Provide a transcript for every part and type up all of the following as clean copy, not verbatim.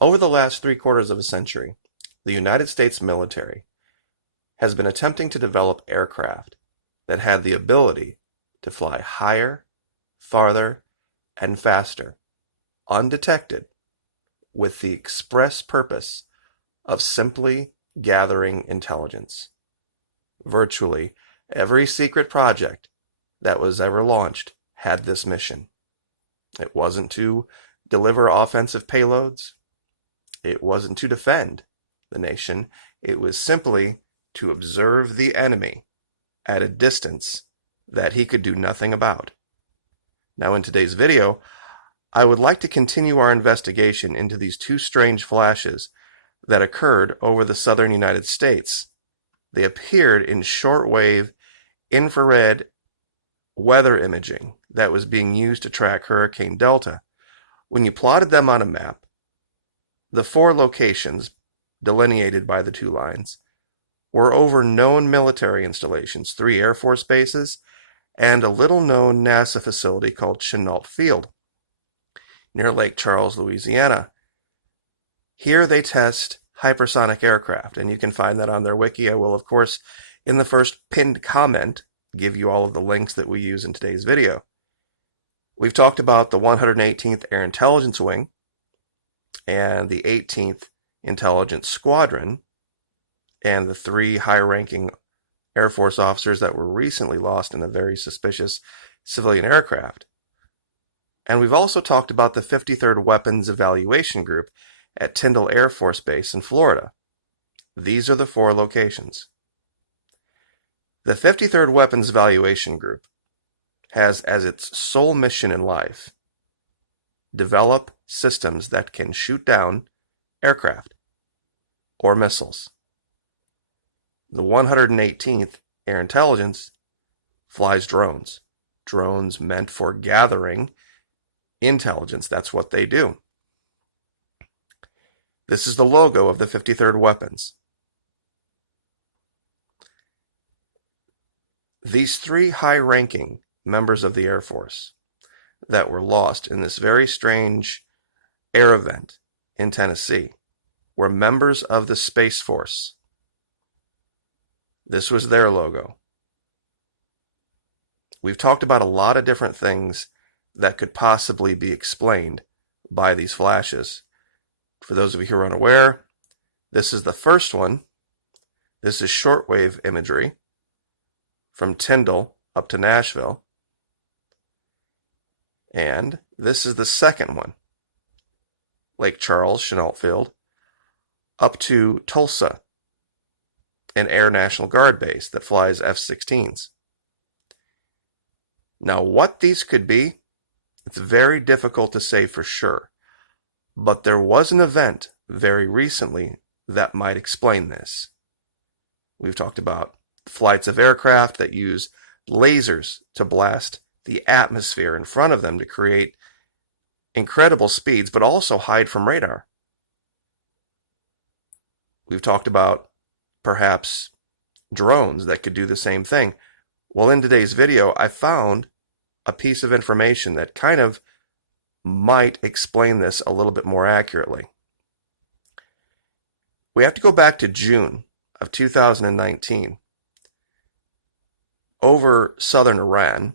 Over the last three-quarters of a century, the United States military has been attempting to develop aircraft that had the ability to fly higher, farther, and faster, undetected, with the express purpose of simply gathering intelligence. Virtually every secret project that was ever launched had this mission. It wasn't to deliver offensive payloads. It wasn't to defend the nation. It was simply to observe the enemy at a distance that he could do nothing about. Now, in today's video, I would like to continue our investigation into these two strange flashes that occurred over the southern United States. They appeared in shortwave infrared weather imaging that was being used to track Hurricane Delta. When you plotted them on a map, the four locations delineated by the two lines were over known military installations, 3 Air Force bases, and a little-known NASA facility called Chennault Field near Lake Charles, Louisiana. Here they test hypersonic aircraft, and you can find that on their wiki. I will, of course, in the first pinned comment, give you all of the links that we use in today's video. We've talked about the 118th Air Intelligence Wing and the 18th Intelligence Squadron and the 3 high-ranking Air Force officers that were recently lost in a very suspicious civilian aircraft. And we've also talked about the 53rd Weapons Evaluation Group at Tyndall Air Force Base in Florida. These are the 4 locations. The 53rd Weapons Evaluation Group has as its sole mission in life develop systems that can shoot down aircraft or missiles. The 118th Air Intelligence flies drones. Drones meant for gathering intelligence. That's what they do. This is the logo of the 53rd Weapons. These 3 high-ranking members of the Air Force that were lost in this very strange air event in Tennessee were members of the Space Force. This was their logo. We've talked about a lot of different things that could possibly be explained by these flashes. For those of you who are unaware, this is the first one. This is shortwave imagery from Tyndall up to Nashville. And this is the second one, Lake Charles, Chennault Field, up to Tulsa, an Air National Guard base that flies F-16s. Now, what these could be, it's very difficult to say for sure, but there was an event very recently that might explain this. We've talked about flights of aircraft that use lasers to blast the atmosphere in front of them to create incredible speeds, but also hide from radar. We've talked about perhaps drones that could do the same thing. Well, in today's video, I found a piece of information that kind of might explain this a little bit more accurately. We have to go back to June of 2019. Over southern Iran,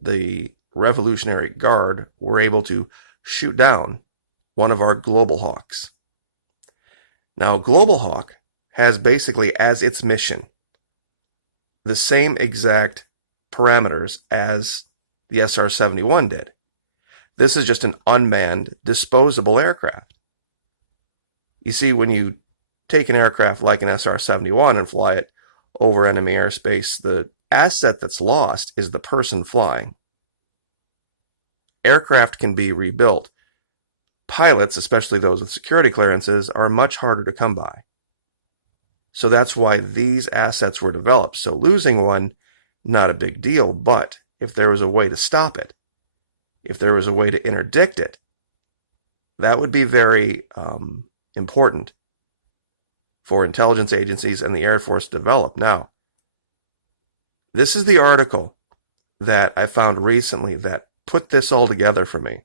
the Revolutionary Guard were able to shoot down one of our Global Hawks. Now, Global Hawk has basically as its mission the same exact parameters as the SR-71 did. This is just an unmanned, disposable aircraft. You see, when you take an aircraft like an SR-71 and fly it over enemy airspace, the asset that's lost is the person flying. Aircraft can be rebuilt. Pilots, especially those with security clearances, are much harder to come by. So that's why these assets were developed. So losing one, not a big deal, but if there was a way to stop it, if there was a way to interdict it, that would be very important for intelligence agencies and the Air Force to develop. Now, this is the article that I found recently that put this all together for me.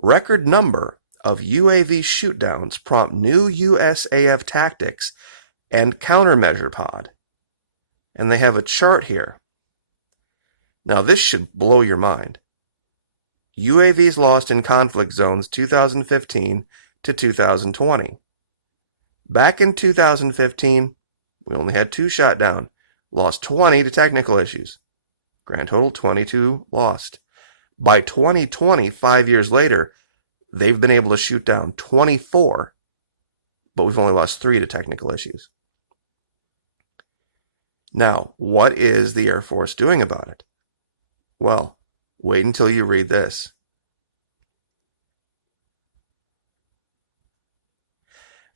Record number of UAV shootdowns prompt new USAF tactics and countermeasure pod. And they have a chart here. Now this should blow your mind. UAVs lost in conflict zones 2015 to 2020. Back in 2015, we only had 2 shot down, lost 20 to technical issues. Grand total 22 lost. By 2020, 5 years later, they've been able to shoot down 24, but we've only lost 3 to technical issues. Now, what is the Air Force doing about it? Well, wait until you read this.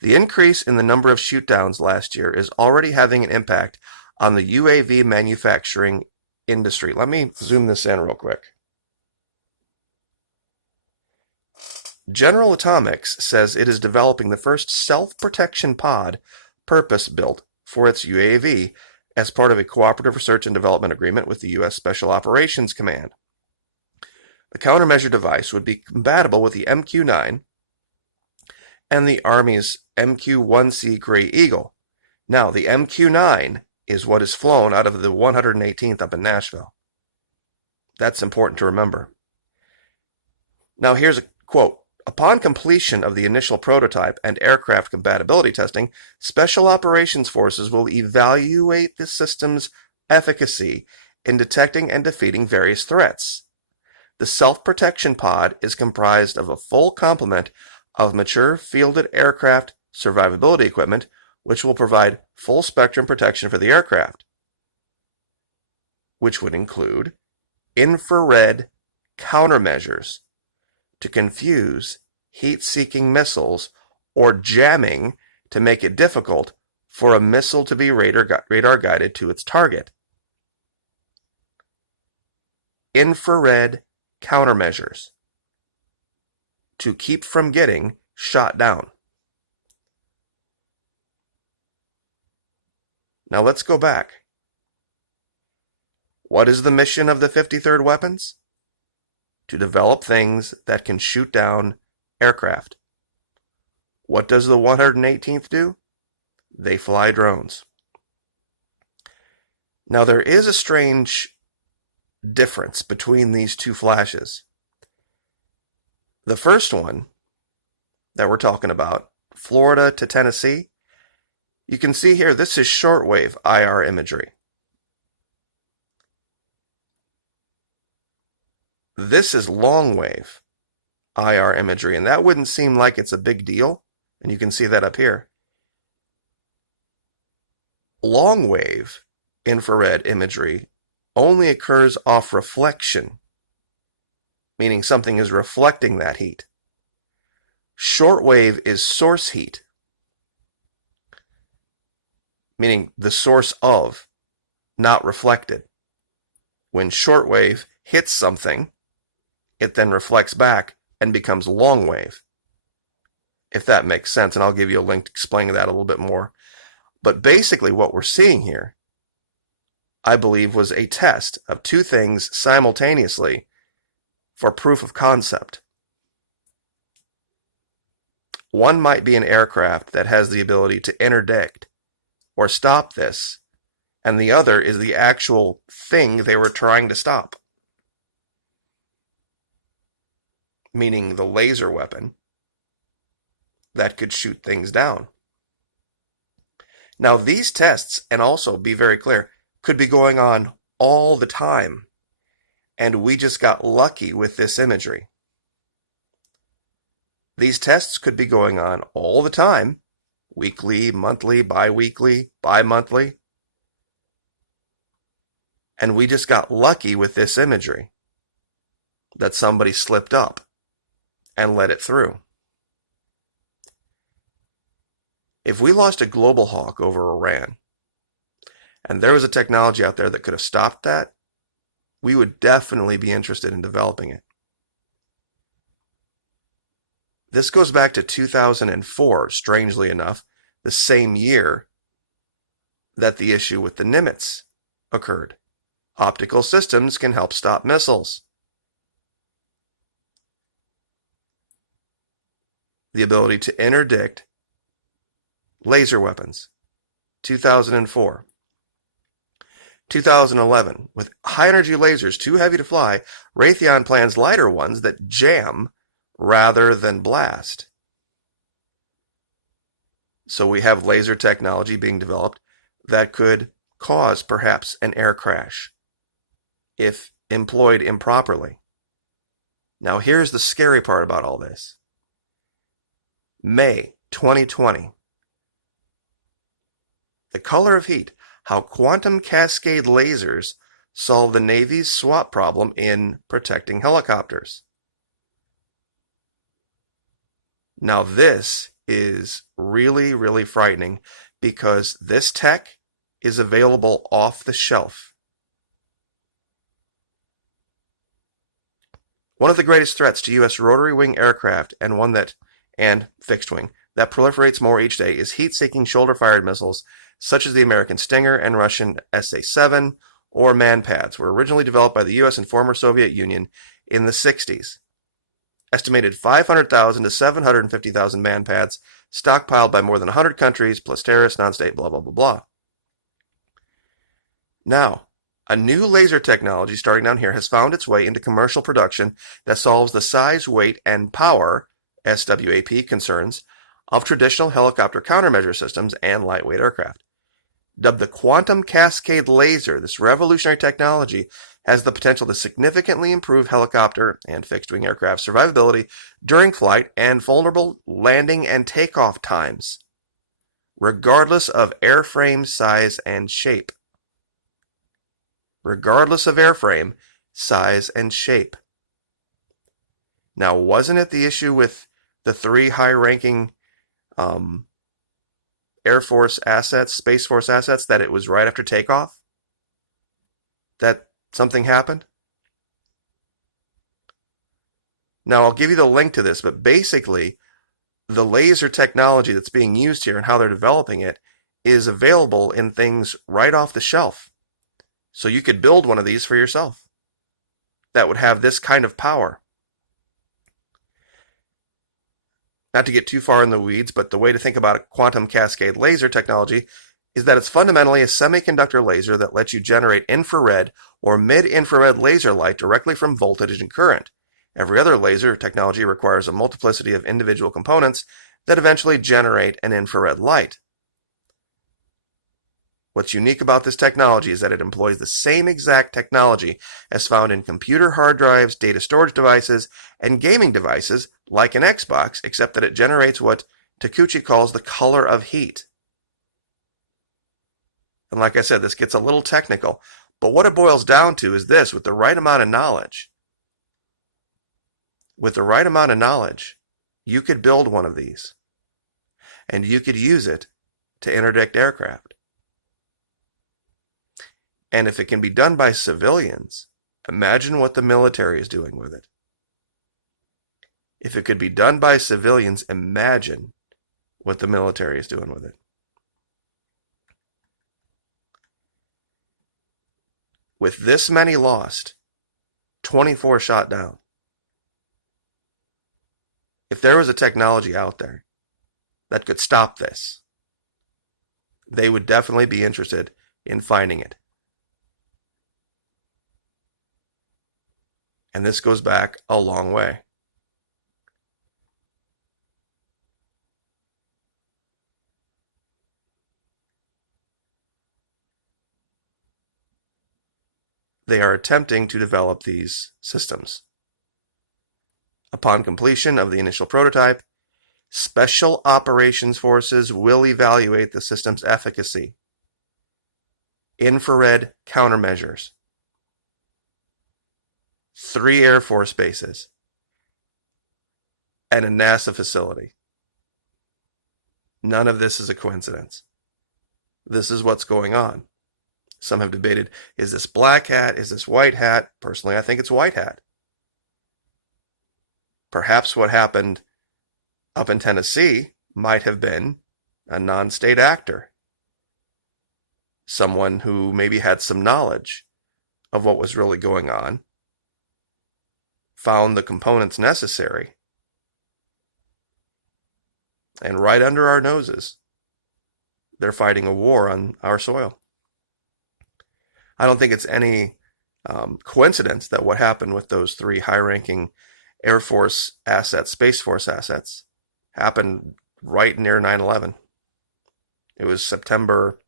The increase in the number of shootdowns last year is already having an impact on the UAV manufacturing industry. Let me zoom this in real quick. General Atomics says it is developing the first self-protection pod purpose-built for its UAV as part of a cooperative research and development agreement with the U.S. Special Operations Command. The countermeasure device would be compatible with the MQ-9 and the Army's MQ-1C Gray Eagle. Now, the MQ-9 is what is flown out of the 118th up in Nashville. That's important to remember. Now, here's a quote. Upon completion of the initial prototype and aircraft compatibility testing, Special Operations Forces will evaluate the system's efficacy in detecting and defeating various threats. The self-protection pod is comprised of a full complement of mature fielded aircraft survivability equipment, which will provide full spectrum protection for the aircraft, which would include infrared countermeasures to confuse heat-seeking missiles or jamming to make it difficult for a missile to be radar-guided to its target. Infrared countermeasures to keep from getting shot down. Now let's go back. What is the mission of the 53rd Weapons? To develop things that can shoot down aircraft. What does the 118th do? They fly drones. Now there is a strange difference between these two flashes. The first one that we're talking about, Florida to Tennessee, you can see here this is shortwave IR imagery. This is longwave IR imagery, and that wouldn't seem like it's a big deal, and you can see that up here. Longwave infrared imagery only occurs off reflection, meaning something is reflecting that heat. Shortwave is source heat, meaning the source of, not reflected. When shortwave hits something, it then reflects back and becomes longwave, if that makes sense, and I'll give you a link to explain that a little bit more. But basically what we're seeing here, I believe, was a test of two things simultaneously for proof of concept. One might be an aircraft that has the ability to interdict or stop this, and the other is the actual thing they were trying to stop, meaning the laser weapon that could shoot things down. Now these tests, and also be very clear, could be going on all the time, and we just got lucky with this imagery. These tests could be going on all the time, weekly, monthly, bi-weekly, bi-monthly, and we just got lucky with this imagery that somebody slipped up and let it through. If we lost a global hawk over Iran, and there was a technology out there that could have stopped that, we would definitely be interested in developing it. This goes back to 2004, strangely enough, the same year that the issue with the Nimitz occurred. Optical systems can help stop missiles. the ability to interdict laser weapons. 2004. 2011. With high-energy lasers too heavy to fly, Raytheon plans lighter ones that jam rather than blast. So we have laser technology being developed that could cause perhaps an air crash if employed improperly. Now here's the scary part about all this. May 2020. The color of heat, how quantum cascade lasers solve the Navy's SWAT problem in protecting helicopters. Now this is really, really frightening because this tech is available off the shelf. One of the greatest threats to U.S. rotary wing aircraft and fixed wing that proliferates more each day is heat-seeking shoulder-fired missiles such as the American Stinger and Russian SA-7 or MANPADS were originally developed by the U.S. and former Soviet Union in the 60s. Estimated 500,000 to 750,000 MANPADS stockpiled by more than 100 countries plus terrorists, non-state, blah, blah, blah, blah. Now, a new laser technology starting down here has found its way into commercial production that solves the size, weight, and power, SWAP concerns, of traditional helicopter countermeasure systems and lightweight aircraft. Dubbed the quantum cascade laser, this revolutionary technology has the potential to significantly improve helicopter and fixed-wing aircraft survivability during flight and vulnerable landing and takeoff times, regardless of airframe size and shape. Regardless of airframe size and shape. Now, wasn't it the issue with the three high-ranking Air Force assets, Space Force assets, that it was right after takeoff that something happened? Now, I'll give you the link to this, but basically, the laser technology that's being used here and how they're developing it is available in things right off the shelf. So you could build one of these for yourself that would have this kind of power. Not to get too far in the weeds, but the way to think about a quantum cascade laser technology is that it's fundamentally a semiconductor laser that lets you generate infrared or mid-infrared laser light directly from voltage and current. Every other laser technology requires a multiplicity of individual components that eventually generate an infrared light. What's unique about this technology is that it employs the same exact technology as found in computer hard drives, data storage devices, and gaming devices like an Xbox, except that it generates what Takeuchi calls the color of heat. And like I said, this gets a little technical, but what it boils down to is this: with the right amount of knowledge, you could build one of these, and you could use it to interdict aircraft. And if it can be done by civilians, imagine what the military is doing with it. If it could be done by civilians, imagine what the military is doing with it. With this many lost, 24 shot down, if there was a technology out there that could stop this, they would definitely be interested in finding it. And this goes back a long way. They are attempting to develop these systems. Upon completion of the initial prototype, Special Operations Forces will evaluate the system's efficacy. Infrared countermeasures. 3 Air Force bases, and a NASA facility. None of this is a coincidence. This is what's going on. Some have debated, is this black hat? Is this white hat? Personally, I think it's white hat. Perhaps what happened up in Tennessee might have been a non-state actor. Someone who maybe had some knowledge of what was really going on, found the components necessary, And right under our noses, they're fighting a war on our soil. I don't think it's any coincidence that what happened with those three high-ranking Air Force assets, Space Force assets, happened right near 9/11. It was September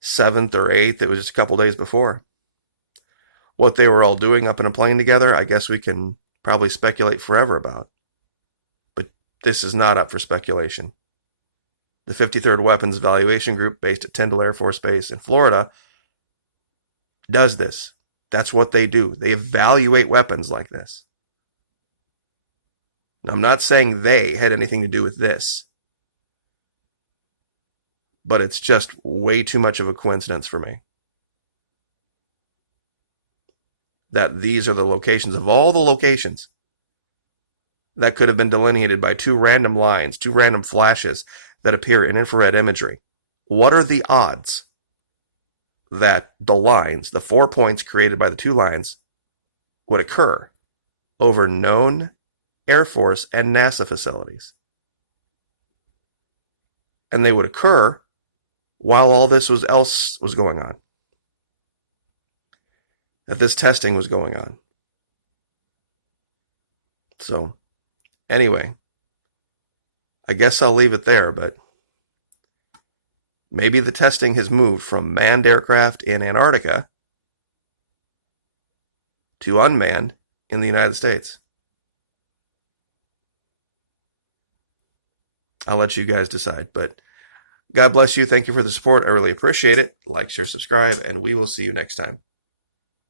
7th or 8th. It was just a couple days before. What they were all doing up in a plane together, I guess we can probably speculate forever about. But this is not up for speculation. The 53rd Weapons Evaluation Group, based at Tyndall Air Force Base in Florida, does this. That's what they do. They evaluate weapons like this. Now, I'm not saying they had anything to do with this, but it's just way too much of a coincidence for me that these are the locations of all the locations that could have been delineated by two random lines, two random flashes that appear in infrared imagery. What are the odds that the lines, the 4 points created by the two lines, would occur over known Air Force and NASA facilities? And they would occur while all this else was going on. That this testing was going on. So, anyway, I guess I'll leave it there, but maybe the testing has moved from manned aircraft in Antarctica to unmanned in the United States. I'll let you guys decide, but God bless you. Thank you for the support. I really appreciate it. Like, share, subscribe, and we will see you next time.